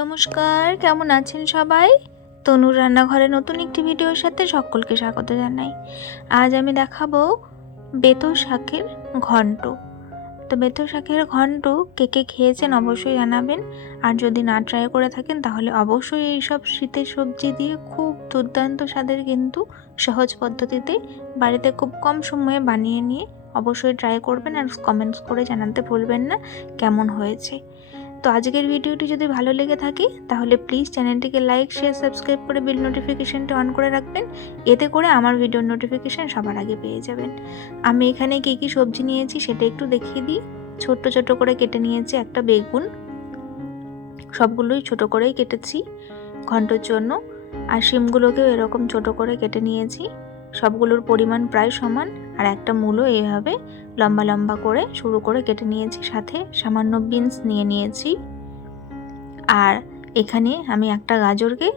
নমস্কার, কেমন আছেন সবাই? তনুর রান্নাঘরে নতুন একটি ভিডিওর সাথে সকলকে স্বাগত জানাই। আজ আমি দেখাবো বেতো শাকের ঘন্ট। তো বেতো শাকের ঘন্ট কে কে খেয়েছেন অবশ্যই জানাবেন। আর যদি না ট্রাই করে থাকেন, তাহলে অবশ্যই এইসব শীতের সবজি দিয়ে খুব দুর্দান্ত স্বাদের কিন্তু সহজ পদ্ধতিতে বাড়িতে খুব কম সময়ে বানিয়ে নিয়ে অবশ্যই ট্রাই করবেন আর কমেন্টস করে জানাতে ভুলবেন না কেমন হয়েছে। তো আজকের ভিডিওটি যদি ভালো লেগে থাকে, তাহলে প্লিজ চ্যানেলটিকে লাইক শেয়ার সাবস্ক্রাইব করে বিল নোটিফিকেশনটা অন করে রাখবেন। এতে করে আমার ভিডিওর নোটিফিকেশান সবার আগে পেয়ে যাবেন। আমি এখানে কী কী সবজি নিয়েছি সেটা একটু দেখিয়ে দিই। ছোট্ট ছোট করে কেটে নিয়েছি একটা বেগুন। সবগুলোই ছোট করেই কেটেছি। ঘন্টর জন্য। আর শিমগুলোকেও এরকম ছোট করে কেটে নিয়েছি। সবগুলোর পরিমাণ প্রায় সমান, আর একটা মূলো এইভাবে লম্বা লম্বা করে শুরু করে কেটে নিয়েছি, সাথে সামান্য বিনস নিয়ে নিয়েছি। আর এখানে আমি একটা গাজরকে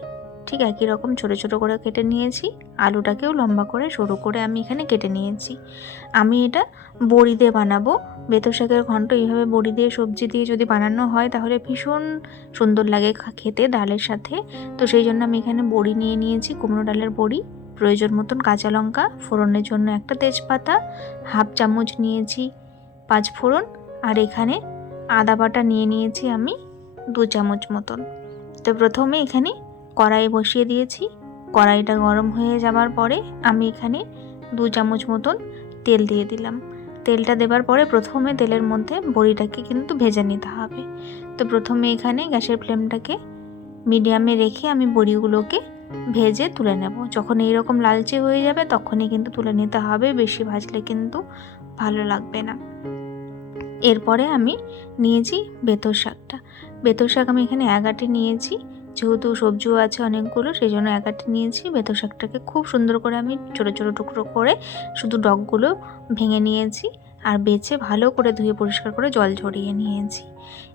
ঠিক একই রকম ছোট ছোট করে কেটে নিয়েছি, আলুটাকেও লম্বা করে সরু করে আমি এখানে কেটে নিয়েছি। আমি এটা বড়ি দিয়ে বানাবো বেতো শাকের ঘন্ট এইভাবে বড়ি দিয়ে সবজি দিয়ে যদি বানানো হয় তাহলে ভীষণ সুন্দর লাগে খেতে ডালের সাথে। তো সেই জন্য আমি এখানে বড়ি নিয়ে নিয়েছি, কুমড়ো ডালের বড়ি। প্রয়োজন মতন কাঁচা লঙ্কা, ফোড়নের জন্য একটা তেজপাতা, হাফ চামচ নিয়েছি পাঁচ ফোড়ন, আর এখানে আদা বাটা নিয়ে নিয়েছি আমি দু চামচ মতন। তো প্রথমে এখানে কড়াই বসিয়ে দিয়েছি। কড়াইটা গরম হয়ে যাবার পরে আমি এখানে দু চামচ মতন তেল দিয়ে দিলাম। তেলটা দেবার পরে প্রথমে তেলের মধ্যে বড়িটাকে কিন্তু ভেজে নিতে হবে। তো প্রথমে এখানে গ্যাসের ফ্লেমটাকে মিডিয়ামে রেখে আমি বড়িগুলোকে ভেজে তুলে নেব। যখন এইরকম লালচে হয়ে যাবে, তখনই কিন্তু তুলে নিতে হবে। বেশি ভাজলে কিন্তু ভালো লাগবে না। এরপরে আমি নিয়েছি বেতর শাকটা। বেতর শাক আমি এখানে এগাটি নিয়েছি। যেহেতু সবজিও আছে অনেকগুলো সেই জন্য এগাটি নিয়েছি। বেতর শাকটাকে খুব সুন্দর করে আমি ছোটো ছোটো টুকরো করে শুধু ডগগুলো ভেঙে নিয়েছি আর বেছে ভালো করে ধুয়ে পরিষ্কার করে জল ঝরিয়ে নিয়েছি।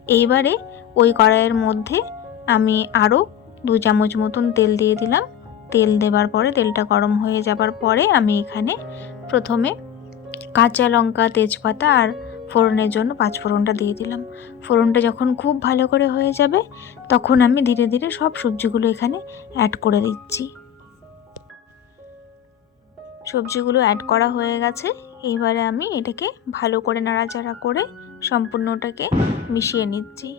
এইবারে ওই কড়াইয়ের মধ্যে আমি আরও দু চামচ মতন তেল দিয়ে দিলাম। তেল দেবার পরে তেলটা গরম হয়ে যাবার পরে আমি এখানে প্রথমে কাঁচা লঙ্কা, তেজপাতা আর ফোড়নের জন্য পাঁচ ফোড়নটা দিয়ে দিলাম। ফোড়নটা যখন খুব ভালো করে হয়ে যাবে, তখন আমি ধীরে ধীরে সব সবজিগুলো এখানে অ্যাড করে দিচ্ছি। সবজিগুলো অ্যাড করা হয়ে গেছে। এইবারে আমি এটাকে ভালো করে নাড়াচাড়া করে সম্পূর্ণটাকে মিশিয়ে নিচ্ছি।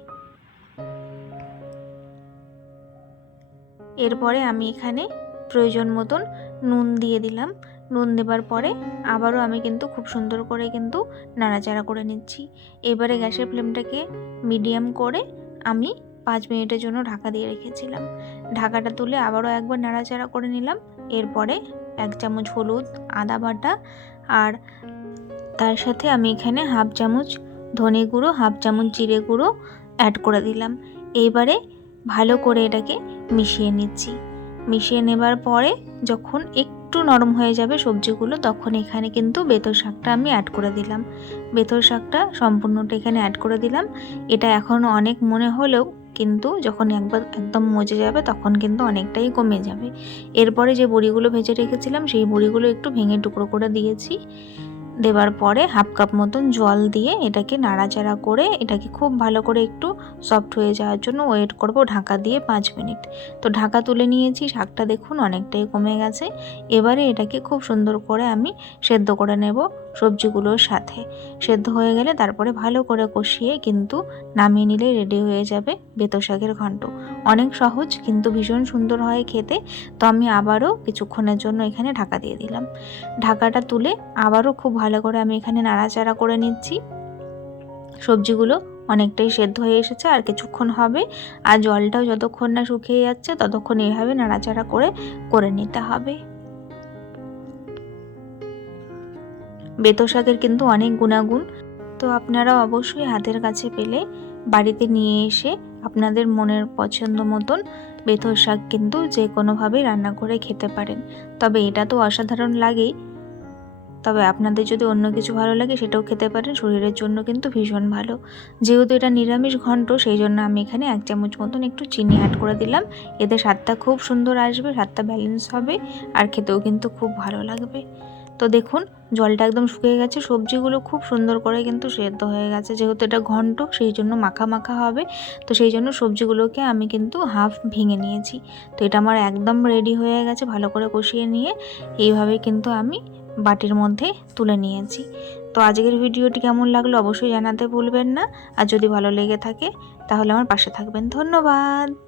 এরপরে আমি এখানে প্রয়োজন মতন নুন দিয়ে দিলাম। নুন দেবার পরে আবারও আমি কিন্তু খুব সুন্দর করে কিন্তু নাড়াচাড়া করে নিচ্ছি। এবারে গ্যাসের ফ্লেমটাকে মিডিয়াম করে আমি পাঁচ মিনিটের জন্য ঢাকা দিয়ে রেখেছিলাম। ঢাকাটা তুলে আবারও একবার নাড়াচাড়া করে নিলাম। এরপরে এক চামচ হলুদ, আদা বাটা আর তার সাথে আমি এখানে হাফ চামচ ধনে গুঁড়ো, হাফ চামচ জিরে গুঁড়ো অ্যাড করে দিলাম। এইবারে ভালো করে এটাকে মিশিয়ে নিচ্ছি। মিশিয়ে নেবার পরে যখন একটু নরম হয়ে যাবে সবজিগুলো, তখন এখানে কিন্তু বেতর শাকটা আমি অ্যাড করে দিলাম। বেতর শাকটা সম্পূর্ণটা এখানে অ্যাড করে দিলাম। এটা এখন অনেক মনে হলেও কিন্তু যখন একবার একদম মজে যাবে, তখন কিন্তু অনেকটাই কমে যাবে। এরপরে যে বড়িগুলো ভেজে রেখেছিলাম, সেই বড়িগুলো একটু ভেঙে টুকরো করে দিয়েছি। দেবার পরে হাফ কাপ মতন জল দিয়ে এটাকে নাড়াচাড়া করে এটাকে খুব ভালো করে একটু সফট হয়ে যাওয়ার জন্য ওয়েট করব ঢাকা দিয়ে পাঁচ মিনিট। তো ঢাকা তুলে নিয়েছি, শাকটা দেখুন অনেকটাই কমে গেছে। এবারে এটাকে খুব সুন্দর করে আমি সেদ্ধ করে নেব সবজিগুলোর সাথে। সেদ্ধ হয়ে গেলে তারপরে ভালো করে কষিয়ে কিন্তু নামিয়ে নিলে রেডি হয়ে যাবে বেতো শাকের ঘন্ট। অনেক সহজ কিন্তু ভীষণ সুন্দর হয় খেতে। তো আমি আবারও কিছুক্ষণের জন্য এখানে ঢাকা দিয়ে দিলাম। ঢাকাটা তুলে আবারও খুব ভালো করে আমি এখানে নাড়াচাড়া করে নিচ্ছি। সবজিগুলো অনেকটাই সেদ্ধ হয়ে এসেছে, আর কিছুক্ষণ হবে। আর জলটাও যতক্ষণ না শুকিয়ে যাচ্ছে, ততক্ষণ এইভাবে নাড়াচাড়া করে করে নিতে হবে। বেতো শাকের কিন্তু অনেক গুণাগুণ। তো আপনারা অবশ্যই হাতের কাছে পেলে বাড়িতে নিয়ে এসে আপনাদের মনের পছন্দ মতন বেথর শাক কিন্তু যে কোনোভাবেই রান্না করে খেতে পারেন। তবে এটা তো অসাধারণ লাগেই। তবে আপনাদের যদি অন্য কিছু ভালো লাগে সেটাও খেতে পারেন। শরীরের জন্য কিন্তু ভীষণ ভালো। যেহেতু এটা নিরামিষ ঘন্ট, সেই জন্য আমি এখানে এক চামচ মতন একটু চিনি অ্যাড করে দিলাম। এতে স্বাদটা খুব সুন্দর আসবে, স্বাদটা ব্যালেন্স হবে আর খেতেও কিন্তু খুব ভালো লাগবে। তো দেখুন, জলটা একদম শুকিয়ে গেছে। সবজিগুলো খুব সুন্দর করে কিন্তু সেদ্ধ হয়ে গেছে। যেহেতু এটা ঘন্ট, সেই জন্য মাখা মাখা হবে। তো সেই জন্য সবজিগুলোকে আমি কিন্তু হাফ ভেঙে নিয়েছি। তো এটা আমার একদম রেডি হয়ে গেছে ভালো করে কষিয়ে নিয়ে। এইভাবে কিন্তু আমি বাটির মধ্যে তুলে নিয়েছি। তো আজকের ভিডিওটি কেমন লাগল অবশ্যই জানাতে ভুলবেন না। আর যদি ভালো লেগে থাকে, তাহলে আমার পাশে থাকবেন। ধন্যবাদ।